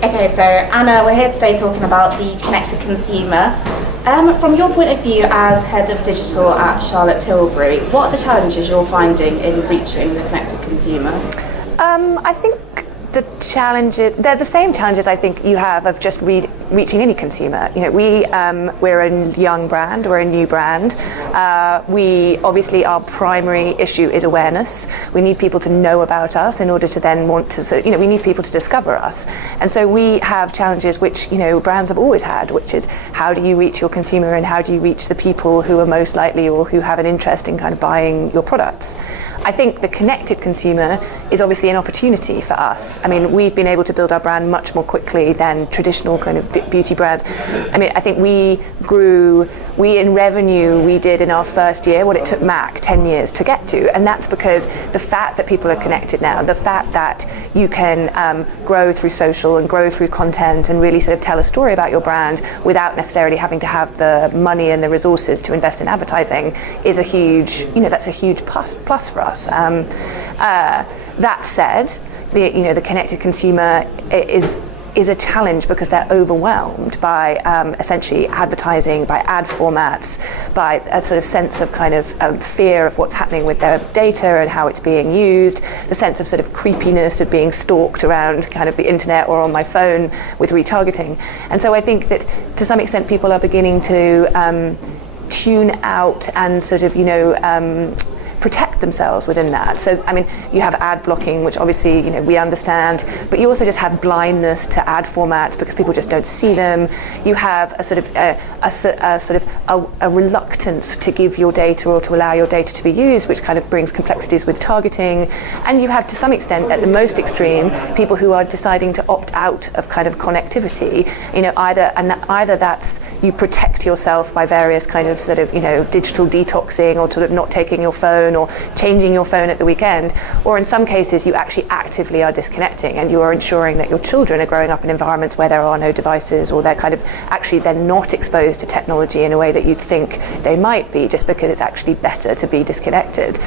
Okay, so Anna, we're here today talking about the connected consumer. From your point of view as head of digital at Charlotte Tilbury, what are the challenges you're finding in reaching the connected consumer? I think the challenges, they're the same challenges I think you have of just reaching any consumer. You know, we're a young brand, we're a new brand. We obviously, our primary issue is awareness. We need people to know about us in order to then want to, so, we need people to discover us. And so we have challenges which, brands have always had, which is how do you reach your consumer and how do you reach the people who are most likely or who have an interest in kind of buying your products. I think the connected consumer is obviously an opportunity for us. I mean, we've been able to build our brand much more quickly than traditional kind of beauty brands. I mean, I think we in revenue, we did in our first year what it took Mac 10 years to get to. And that's because the fact that people are connected now, the fact that you can grow through social and grow through content and really sort of tell a story about your brand without necessarily having to have the money and the resources to invest in advertising is a huge, that's a huge plus for us. That said, the connected consumer is a challenge because they're overwhelmed by essentially advertising, by ad formats, by a sort of sense of kind of fear of what's happening with their data and how it's being used, the sense of sort of creepiness of being stalked around kind of the internet or on my phone with retargeting. And so I think that to some extent people are beginning to tune out and sort of, protect themselves within that. So, I mean, you have ad blocking, which obviously, we understand, but you also just have blindness to ad formats because people just don't see them. You have a sort of a reluctance to give your data or to allow your data to be used, which kind of brings complexities with targeting. And you have, to some extent, at the most extreme, people who are deciding to opt out of kind of connectivity, either that's you protect yourself by various kind of sort of, digital detoxing or sort of not taking your phone or changing your phone at the weekend, or in some cases you actually actively are disconnecting and you are ensuring that your children are growing up in environments where there are no devices or they're kind of actually they're not exposed to technology in a way that you'd think they might be just because it's actually better to be disconnected.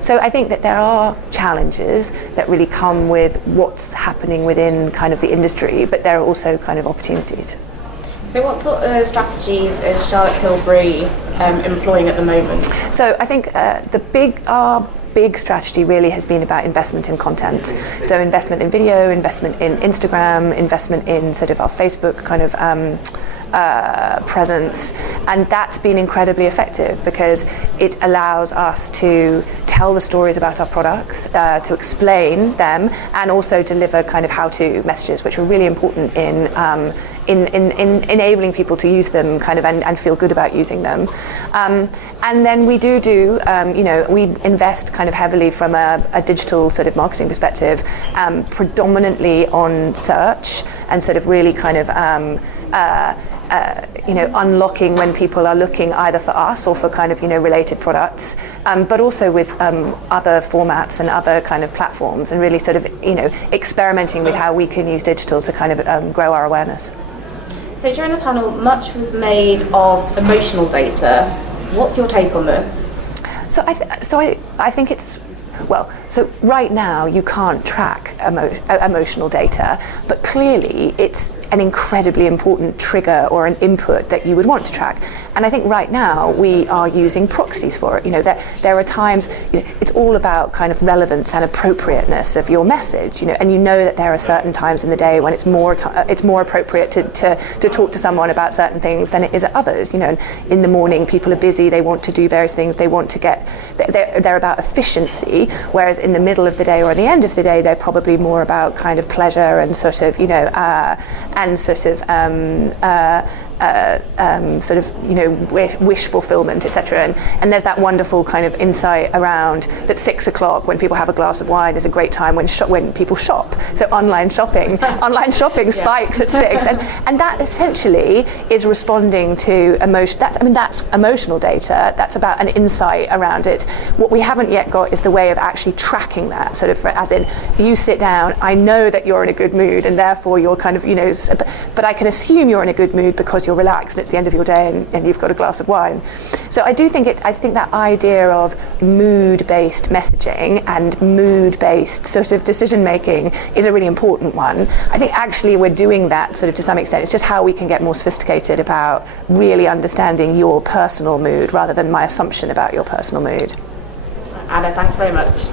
So I think that there are challenges that really come with what's happening within kind of the industry, but there are also kind of opportunities. So what sort of strategies is Charlotte Tilbury employing at the moment? So I think our big strategy really has been about investment in content. So investment in video, investment in Instagram, investment in sort of our Facebook kind of presence, and that's been incredibly effective because it allows us to tell the stories about our products, to explain them, and also deliver kind of how-to messages, which are really important in enabling people to use them kind of and feel good about using them. And then we do we invest kind of heavily from a digital sort of marketing perspective, predominantly on search and sort of really kind of unlocking when people are looking either for us or for kind of, related products, but also with other formats and other kind of platforms and really sort of, experimenting with how we can use digital to kind of grow our awareness. So during the panel, much was made of emotional data. What's your take on this? So I think it's, well, so right now you can't track emotional data, but clearly it's an incredibly important trigger or an input that you would want to track. And I think right now we are using proxies for it. There are times, it's all about kind of relevance and appropriateness of your message, and that there are certain times in the day when it's more appropriate to talk to someone about certain things than it is at others. And in the morning people are busy, they want to do various things, they want to get, they're about efficiency, whereas in the middle of the day or at the end of the day they're probably more about kind of pleasure and sort of, wish fulfillment, etc. And there's that wonderful kind of insight around that 6 o'clock when people have a glass of wine is a great time when people shop. So online shopping spikes at 6, and that essentially is responding to emotion. That's emotional data. That's about an insight around it. What we haven't yet got is the way of actually tracking that. Sort of, as in, you sit down, I know that you're in a good mood, and therefore you're kind of, but I can assume you're in a good mood because you're relaxed and it's the end of your day and you've got a glass of wine. So I think that idea of mood-based messaging and mood-based sort of decision-making is a really important one. I think actually we're doing that sort of to some extent. It's just how we can get more sophisticated about really understanding your personal mood rather than my assumption about your personal mood. Anna, thanks very much.